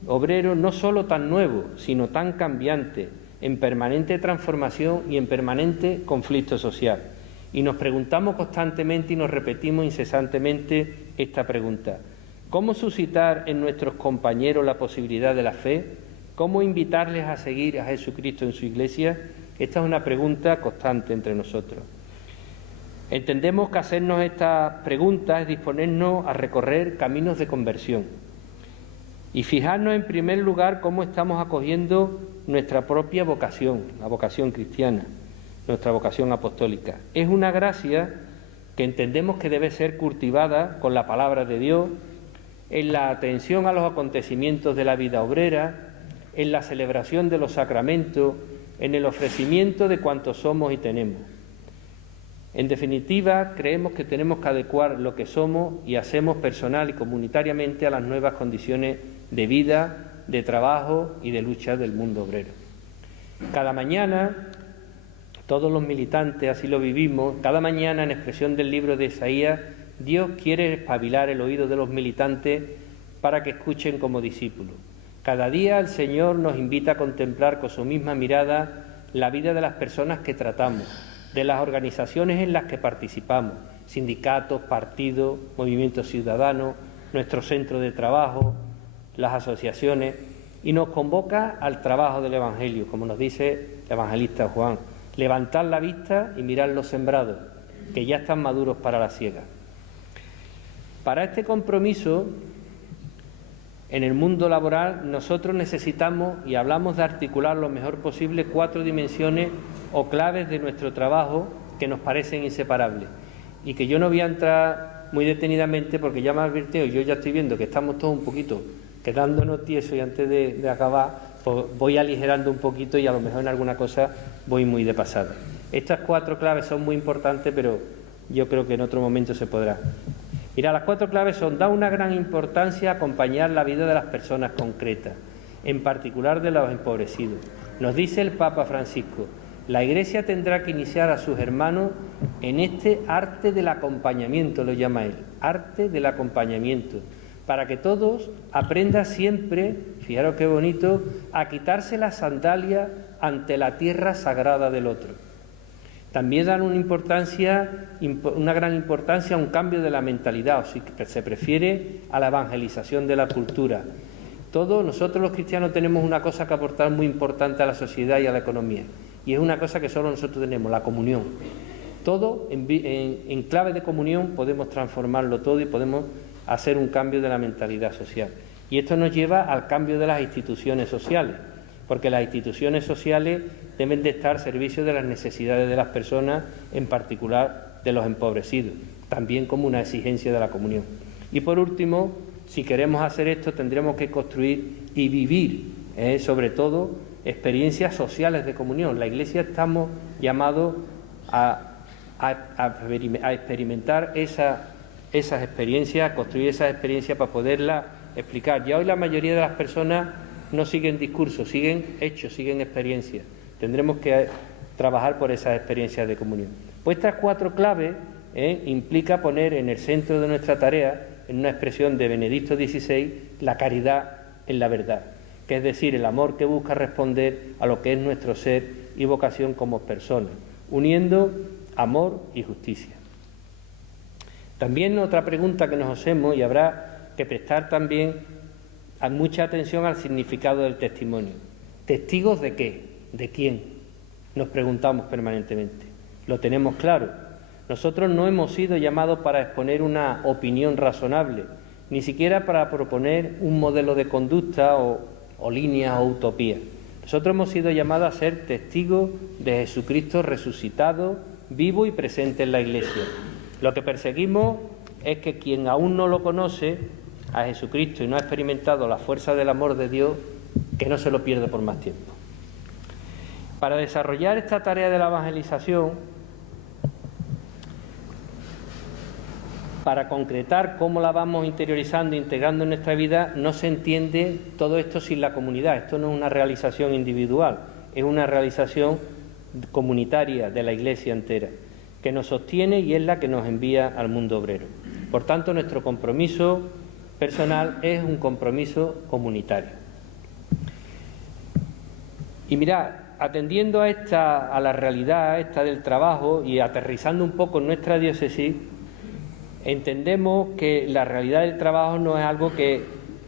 obrero no solo tan nuevo, sino tan cambiante, en permanente transformación y en permanente conflicto social. Y nos preguntamos constantemente y nos repetimos incesantemente esta pregunta: ¿cómo suscitar en nuestros compañeros la posibilidad de la fe? ¿Cómo invitarles a seguir a Jesucristo en su Iglesia? Esta es una pregunta constante entre nosotros. Entendemos que hacernos estas preguntas es disponernos a recorrer caminos de conversión y fijarnos en primer lugar cómo estamos acogiendo nuestra propia vocación, la vocación cristiana, nuestra vocación apostólica. Es una gracia que entendemos que debe ser cultivada con la palabra de Dios, en la atención a los acontecimientos de la vida obrera, en la celebración de los sacramentos, en el ofrecimiento de cuanto somos y tenemos. En definitiva, creemos que tenemos que adecuar lo que somos y hacemos personal y comunitariamente a las nuevas condiciones de vida de trabajo y de lucha del mundo obrero. Cada mañana, todos los militantes así lo vivimos, cada mañana en expresión del libro de Isaías, Dios quiere espabilar el oído de los militantes para que escuchen como discípulos. Cada día el Señor nos invita a contemplar con su misma mirada la vida de las personas que tratamos, de las organizaciones en las que participamos, sindicatos, partidos, movimientos ciudadanos, nuestro centro de trabajo, las asociaciones, y nos convoca al trabajo del Evangelio, como nos dice el evangelista Juan, levantar la vista y mirar los sembrados, que ya están maduros para la siega. Para este compromiso, en el mundo laboral, nosotros necesitamos, y hablamos de articular lo mejor posible, 4 dimensiones o claves de nuestro trabajo que nos parecen inseparables, y que yo no voy a entrar muy detenidamente porque ya me advirtió, yo ya estoy viendo que estamos todos un poquito quedándonos tiesos, y antes de acabar pues voy aligerando un poquito y a lo mejor en alguna cosa voy muy de pasada. Estas 4 claves son muy importantes, pero yo creo que en otro momento se podrá. Mira, las 4 claves son: da una gran importancia a acompañar la vida de las personas concretas, en particular de los empobrecidos. Nos dice el Papa Francisco: la Iglesia tendrá que iniciar a sus hermanos en este arte del acompañamiento, lo llama él, arte del acompañamiento, para que todos aprendan siempre, fijaros qué bonito, a quitarse las sandalias ante la tierra sagrada del otro. También dan una gran importancia a un cambio de la mentalidad, o si se prefiere, a la evangelización de la cultura. Todos nosotros los cristianos tenemos una cosa que aportar muy importante a la sociedad y a la economía, y es una cosa que solo nosotros tenemos, la comunión. Todo en clave de comunión podemos transformarlo todo y podemos hacer un cambio de la mentalidad social. Y esto nos lleva al cambio de las instituciones sociales, porque las instituciones sociales deben de estar al servicio de las necesidades de las personas, en particular de los empobrecidos, también como una exigencia de la comunión. Y por último, si queremos hacer esto, tendremos que construir y vivir, sobre todo, experiencias sociales de comunión. La Iglesia estamos llamados a experimentar esas experiencias, a construir esas experiencias para poderlas explicar. Ya hoy la mayoría de las personas no siguen discursos, siguen hechos, siguen experiencias. Tendremos que trabajar por esas experiencias de comunión. Pues estas 4 claves implica poner en el centro de nuestra tarea, en una expresión de Benedicto XVI, la caridad en la verdad, que es decir, el amor que busca responder a lo que es nuestro ser y vocación como personas, uniendo amor y justicia. También otra pregunta que nos hacemos, y habrá que prestar también mucha atención al significado del testimonio. ¿Testigos de qué? ¿De quién? Nos preguntamos permanentemente. Lo tenemos claro. Nosotros no hemos sido llamados para exponer una opinión razonable, ni siquiera para proponer un modelo de conducta o líneas o utopías. Nosotros hemos sido llamados a ser testigos de Jesucristo resucitado, vivo y presente en la Iglesia. Lo que perseguimos es que quien aún no lo conoce a Jesucristo y no ha experimentado la fuerza del amor de Dios, que no se lo pierda por más tiempo. Para desarrollar esta tarea de la evangelización, para concretar cómo la vamos interiorizando, integrando en nuestra vida, no se entiende todo esto sin la comunidad. Esto no es una realización individual, es una realización comunitaria de la Iglesia entera, que nos sostiene y es la que nos envía al mundo obrero. Por tanto, nuestro compromiso personal es un compromiso comunitario. Y mirad, atendiendo a la realidad esta del trabajo y aterrizando un poco en nuestra diócesis, entendemos que la realidad del trabajo no es algo que,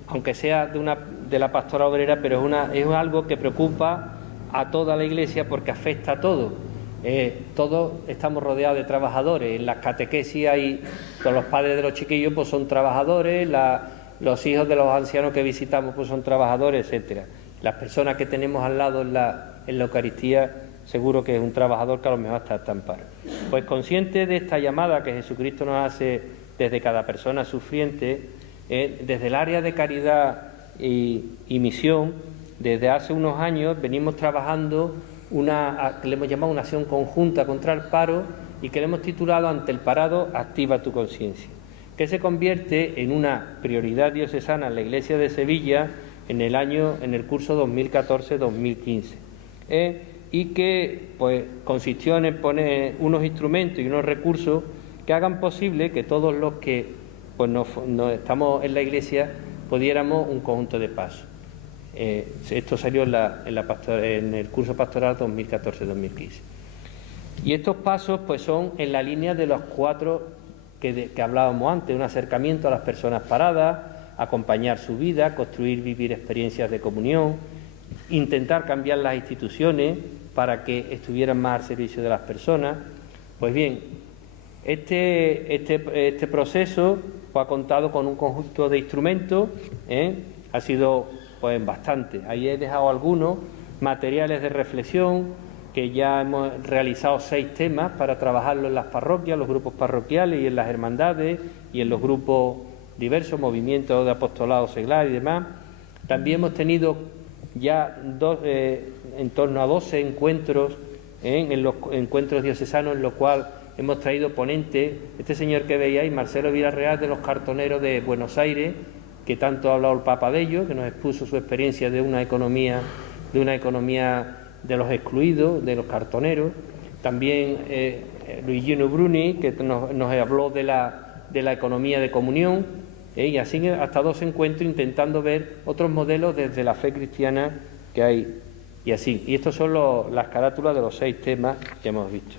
aunque sea de la pastora obrera, pero es algo que preocupa a toda la Iglesia porque afecta a todos. Todos estamos rodeados de trabajadores. En las catequesis hay, todos los padres de los chiquillos pues son trabajadores, los hijos de los ancianos que visitamos pues son trabajadores, etcétera. Las personas que tenemos al lado en la Eucaristía, seguro que es un trabajador que a lo mejor está en paro. Pues consciente de esta llamada que Jesucristo nos hace desde cada persona sufriente, desde el área de caridad y misión, desde hace unos años venimos trabajando que le hemos llamado una acción conjunta contra el paro y que le hemos titulado Ante el parado, activa tu conciencia, que se convierte en una prioridad diocesana en la Iglesia de Sevilla en el curso 2014-2015, y que pues consistió en poner unos instrumentos y unos recursos que hagan posible que todos los que pues no estamos en la Iglesia pudiéramos un conjunto de pasos. Esto salió en el curso pastoral 2014-2015. Y estos pasos pues son en la línea de los 4 que hablábamos antes: un acercamiento a las personas paradas, acompañar su vida, construir, vivir experiencias de comunión, intentar cambiar las instituciones para que estuvieran más al servicio de las personas. Pues bien, este proceso pues, ha contado con un conjunto de instrumentos, ha sido pues bastante. Ahí he dejado algunos materiales de reflexión, que ya hemos realizado 6 temas para trabajarlo en las parroquias, los grupos parroquiales y en las hermandades y en los grupos diversos, movimientos de apostolado seglar y demás. También hemos tenido ya en torno a 12 encuentros, en los encuentros diocesanos, en los cuales hemos traído ponentes. Este señor que veíais, Marcelo Villarreal, de los cartoneros de Buenos Aires, que tanto ha hablado el Papa de ello, que nos expuso su experiencia de una economía de los excluidos, de los cartoneros. También Luigino Bruni, que nos habló de la economía de comunión, y así hasta 2 encuentros intentando ver otros modelos desde la fe cristiana que hay, y así. Y estos son las carátulas de los 6 temas que hemos visto.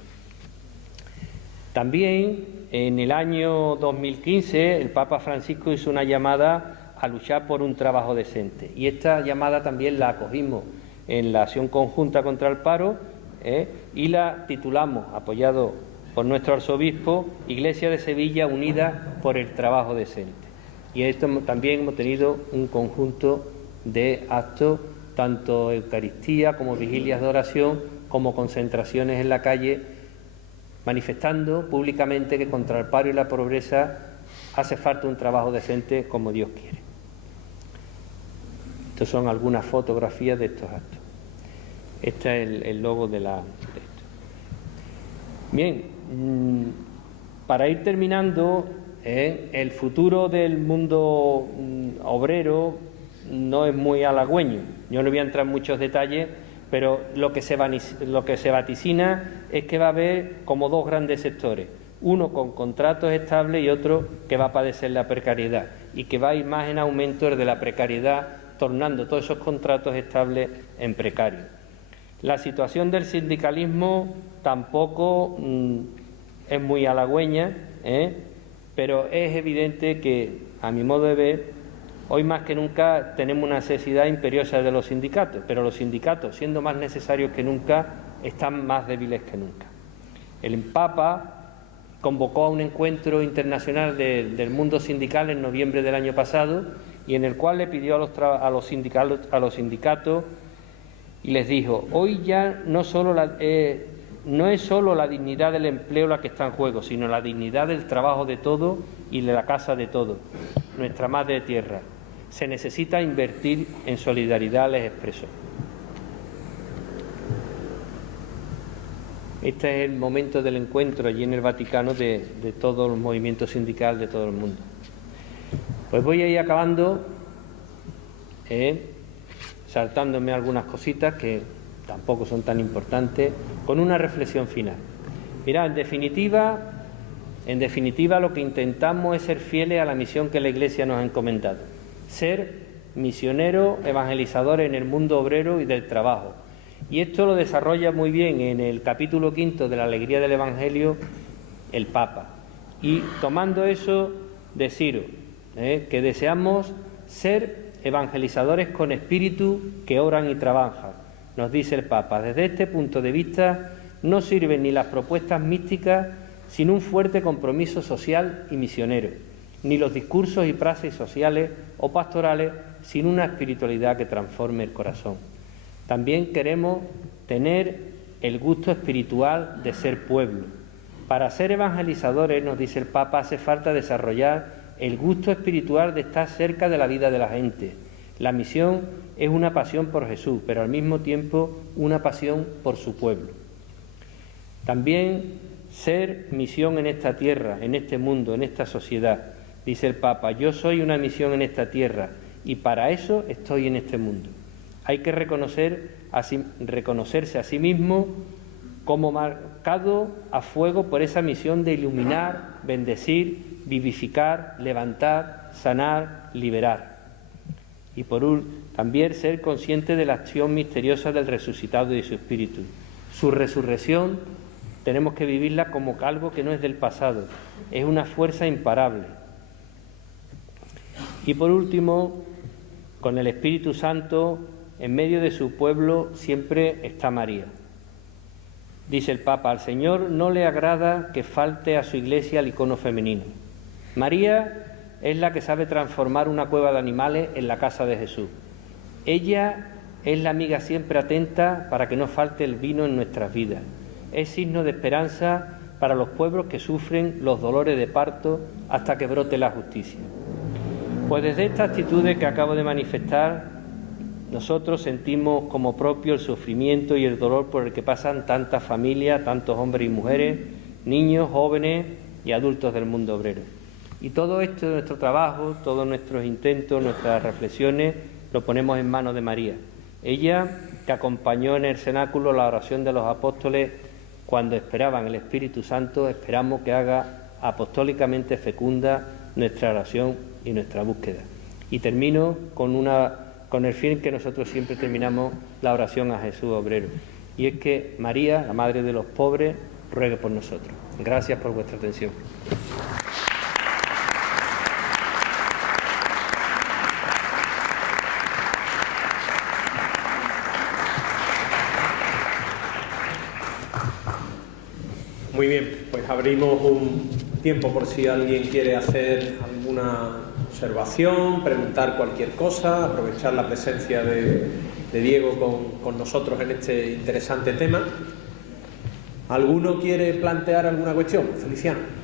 También en el año 2015 el Papa Francisco hizo una llamada a luchar por un trabajo decente, y esta llamada también la acogimos en la acción conjunta contra el paro, y la titulamos, apoyado por nuestro arzobispo, Iglesia de Sevilla unida por el trabajo decente. Y en esto también hemos tenido un conjunto de actos, tanto Eucaristía como vigilias de oración, como concentraciones en la calle, manifestando públicamente que contra el paro y la pobreza hace falta un trabajo decente como Dios quiere. Estas son algunas fotografías de estos actos. Este es el logo de esto. Bien, para ir terminando, el futuro del mundo obrero no es muy halagüeño. Yo no voy a entrar en muchos detalles, pero lo que se vaticina es que va a haber como 2 grandes sectores: uno con contratos estables y otro que va a padecer la precariedad, y que va a ir más en aumento el de la precariedad, tornando todos esos contratos estables en precarios. La situación del sindicalismo tampoco es muy halagüeña, pero es evidente que, a mi modo de ver, hoy más que nunca tenemos una necesidad imperiosa de los sindicatos, pero los sindicatos, siendo más necesarios que nunca, están más débiles que nunca. El Papa convocó a un encuentro internacional del mundo sindical en noviembre del año pasado, y en el cual le pidió a los sindicatos y les dijo: hoy ya no es solo la dignidad del empleo la que está en juego, sino la dignidad del trabajo de todos y de la casa de todos, nuestra madre tierra. Se necesita invertir en solidaridad, les expresó. Este es el momento del encuentro allí en el Vaticano de todo el movimiento sindical de todo el mundo. Pues voy a ir acabando, saltándome algunas cositas que tampoco son tan importantes, con una reflexión final. Mirad, en definitiva lo que intentamos es ser fieles a la misión que la Iglesia nos ha encomendado: ser misioneros, evangelizadores en el mundo obrero y del trabajo. Y esto lo desarrolla muy bien en el capítulo 5 de la Alegría del Evangelio el Papa. Y tomando eso, deciros que deseamos ser evangelizadores con espíritu que oran y trabajan. Nos dice el Papa: desde este punto de vista no sirven ni las propuestas místicas sin un fuerte compromiso social y misionero, ni los discursos y frases sociales o pastorales sin una espiritualidad que transforme el corazón. También queremos tener el gusto espiritual de ser pueblo. Para ser evangelizadores, nos dice el Papa, hace falta desarrollar el gusto espiritual de estar cerca de la vida de la gente. La misión es una pasión por Jesús, pero al mismo tiempo una pasión por su pueblo. También ser misión en esta tierra, en este mundo, en esta sociedad. Dice el Papa: yo soy una misión en esta tierra y para eso estoy en este mundo. Hay que reconocerse a sí mismo como marcado a fuego por esa misión de iluminar, bendecir, vivificar, levantar, sanar, liberar. Y también ser consciente de la acción misteriosa del resucitado y de su espíritu. Su resurrección tenemos que vivirla como algo que no es del pasado, es una fuerza imparable. Y por último, con el Espíritu Santo, en medio de su pueblo siempre está María. Dice el Papa, al Señor no le agrada que falte a su Iglesia el icono femenino. María es la que sabe transformar una cueva de animales en la casa de Jesús. Ella es la amiga siempre atenta para que no falte el vino en nuestras vidas. Es signo de esperanza para los pueblos que sufren los dolores de parto hasta que brote la justicia. Pues desde estas actitudes que acabo de manifestar, nosotros sentimos como propio el sufrimiento y el dolor por el que pasan tantas familias, tantos hombres y mujeres, niños, jóvenes y adultos del mundo obrero. Y todo esto, nuestro trabajo, todos nuestros intentos, nuestras reflexiones, lo ponemos en manos de María. Ella, que acompañó en el cenáculo la oración de los apóstoles cuando esperaban el Espíritu Santo, esperamos que haga apostólicamente fecunda nuestra oración y nuestra búsqueda. Y termino con el fin que nosotros siempre terminamos la oración a Jesús obrero. Y es que María, la Madre de los pobres, ruegue por nosotros. Gracias por vuestra atención. Muy bien, pues abrimos un tiempo por si alguien quiere hacer alguna observación, preguntar cualquier cosa, aprovechar la presencia de Diego con nosotros en este interesante tema. ¿Alguno quiere plantear alguna cuestión? Feliciano.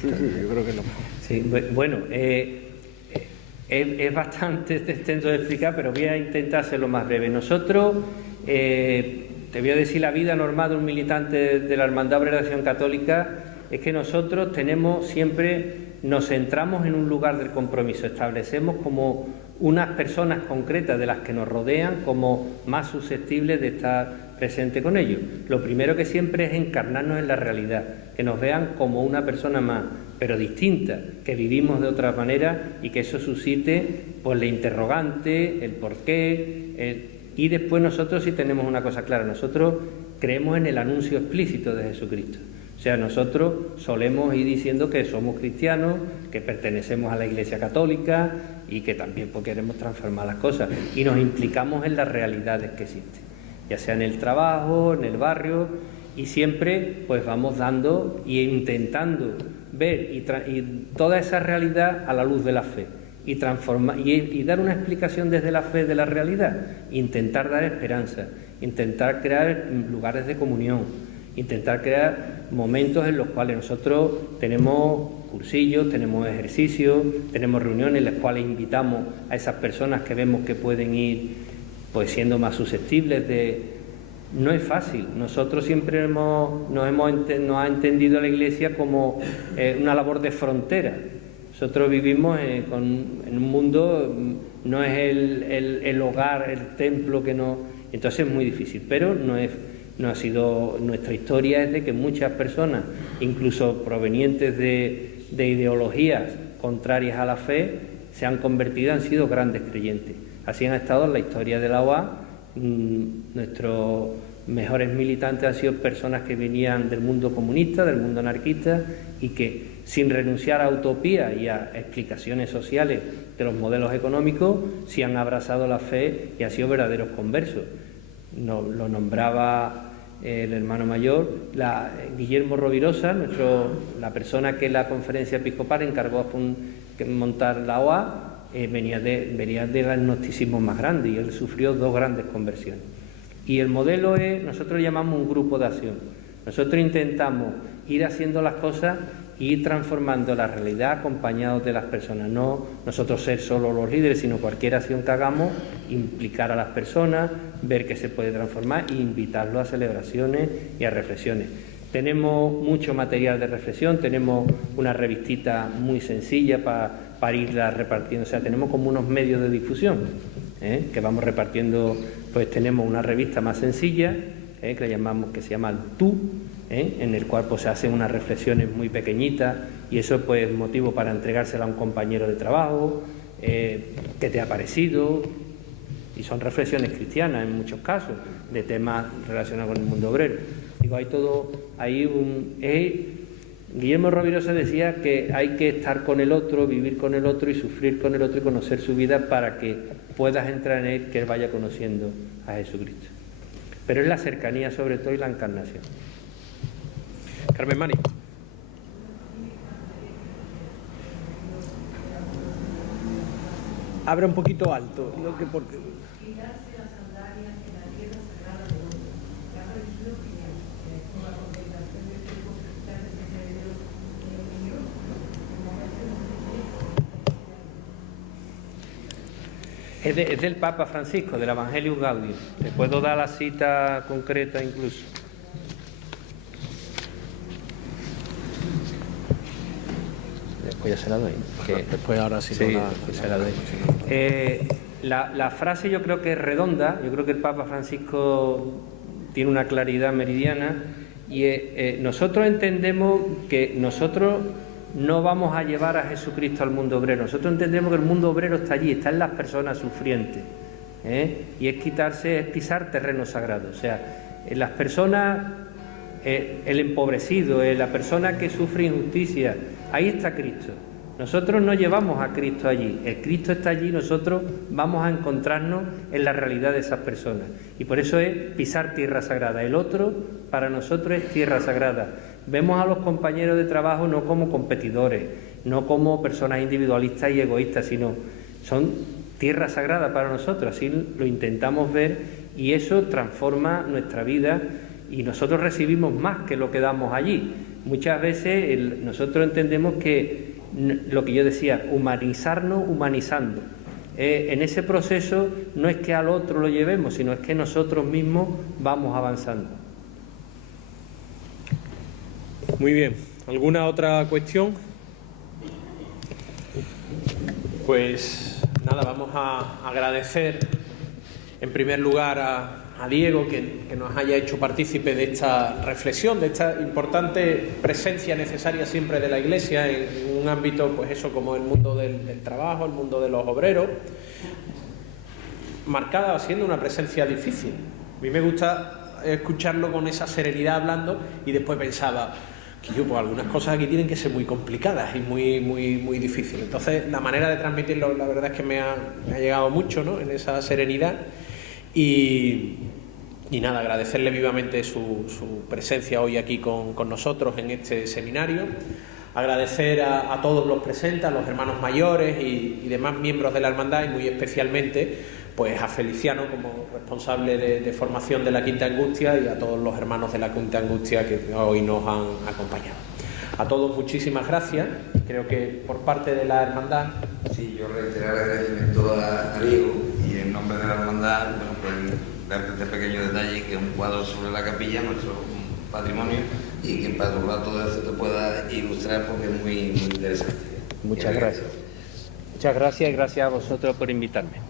Yo creo que no. Sí, bueno, es bastante extenso de explicar, pero voy a intentar hacerlo más breve. Nosotros, te voy a decir, la vida normal de un militante de la Hermandad Obrera de Acción Católica es que nosotros nos centramos en un lugar del compromiso, establecemos como unas personas concretas de las que nos rodean como más susceptibles de estar presente con ellos. Lo primero que siempre es encarnarnos en la realidad, que nos vean como una persona más, pero distinta, que vivimos de otra manera y que eso suscite pues la interrogante, el porqué, y después nosotros sí tenemos una cosa clara, nosotros creemos en el anuncio explícito de Jesucristo. O sea, nosotros solemos ir diciendo que somos cristianos, que pertenecemos a la Iglesia Católica y que también pues, queremos transformar las cosas y nos implicamos en las realidades que existen, ya sea en el trabajo, en el barrio, y siempre pues vamos dando e intentando ver y toda esa realidad a la luz de la fe y transformar y dar una explicación desde la fe de la realidad, intentar dar esperanza, intentar crear lugares de comunión, intentar crear momentos en los cuales nosotros tenemos cursillos, tenemos ejercicios, tenemos reuniones en las cuales invitamos a esas personas que vemos que pueden ir pues siendo más susceptibles de... No es fácil, nosotros siempre nos ha entendido la Iglesia como una labor de frontera. Nosotros vivimos en un mundo, no es el hogar, el templo que no... Entonces es muy difícil, pero no ha sido... Nuestra historia es de que muchas personas, incluso provenientes de ideologías contrarias a la fe, se han convertido, han sido grandes creyentes. Así han estado en la historia de la OA. Nuestros mejores militantes han sido personas que venían del mundo comunista, del mundo anarquista y que sin renunciar a utopías y a explicaciones sociales de los modelos económicos, sí han abrazado la fe y han sido verdaderos conversos. Lo nombraba el hermano mayor, Guillermo Rovirosa, la persona que la conferencia episcopal encargó a montar la OA, venía del agnosticismo más grande y él sufrió 2 grandes conversiones. Y el modelo es, nosotros lo llamamos un grupo de acción. Nosotros intentamos ir haciendo las cosas e ir transformando la realidad acompañados de las personas. No nosotros ser solo los líderes, sino cualquier acción que hagamos, implicar a las personas, ver que se puede transformar e invitarlos a celebraciones y a reflexiones. Tenemos mucho material de reflexión, tenemos una revistita muy sencilla para irla repartiendo. O sea, tenemos como unos medios de difusión que vamos repartiendo. Pues tenemos una revista más sencilla que se llama el Tú, en el cual pues se hacen unas reflexiones muy pequeñitas, y eso pues es motivo para entregársela a un compañero de trabajo, qué te ha parecido, y son reflexiones cristianas en muchos casos, de temas relacionados con el mundo obrero. Digo, hay todo, Guillermo Rovirosa decía que hay que estar con el otro, vivir con el otro y sufrir con el otro y conocer su vida para que puedas entrar en él, que él vaya conociendo a Jesucristo. Pero es la cercanía sobre todo y la encarnación. Carmen Mani. Abre un poquito alto. Es del Papa Francisco, del Evangelium Gaudium. Te puedo dar la cita concreta incluso. Después ya se la doy. Después ahora sí, se la doy. La frase yo creo que es redonda. Yo creo que el Papa Francisco tiene una claridad meridiana, y nosotros entendemos que nosotros no vamos a llevar a Jesucristo al mundo obrero. Nosotros entendemos que el mundo obrero está allí, está en las personas sufrientes, y es pisar terreno sagrado. O sea, en las personas, el empobrecido, la persona que sufre injusticia, ahí está Cristo. Nosotros no llevamos a Cristo allí, el Cristo está allí, nosotros vamos a encontrarnos en la realidad de esas personas. Y por eso es pisar tierra sagrada. El otro para nosotros es tierra sagrada. Vemos a los compañeros de trabajo no como competidores, no como personas individualistas y egoístas, sino son tierra sagrada para nosotros. Así lo intentamos ver, y eso transforma nuestra vida, y nosotros recibimos más que lo que damos allí. Muchas veces nosotros entendemos que lo que yo decía, humanizarnos humanizando. En ese proceso no es que al otro lo llevemos, sino es que nosotros mismos vamos avanzando. Muy bien. ¿Alguna otra cuestión? Pues nada, vamos a agradecer en primer lugar a Diego que nos haya hecho partícipe de esta reflexión, de esta importante presencia necesaria siempre de la Iglesia en un ámbito, pues eso, como el mundo del trabajo, el mundo de los obreros, marcada siendo una presencia difícil. A mí me gusta escucharlo con esa serenidad hablando, y después pensaba que pues algunas cosas aquí tienen que ser muy complicadas y muy difíciles. Entonces, la manera de transmitirlo, la verdad es que me ha llegado mucho, ¿no?, en esa serenidad. Y nada, agradecerle vivamente su presencia hoy aquí con nosotros en este seminario. Agradecer a todos los presentes, a los hermanos mayores y demás miembros de la hermandad, y muy especialmente pues a Feliciano como responsable de formación de la Quinta Angustia, y a todos los hermanos de la Quinta Angustia que hoy nos han acompañado. A todos muchísimas gracias. Creo que por parte de la hermandad... Sí, yo reiterar el agradecimiento a Diego, y en nombre de la hermandad, bueno, pues darte este pequeño detalle, que es un cuadro sobre la capilla, nuestro patrimonio, y que en particular todo eso te pueda ilustrar, porque es muy interesante. Muchas gracias. Muchas gracias, y gracias a vosotros por invitarme.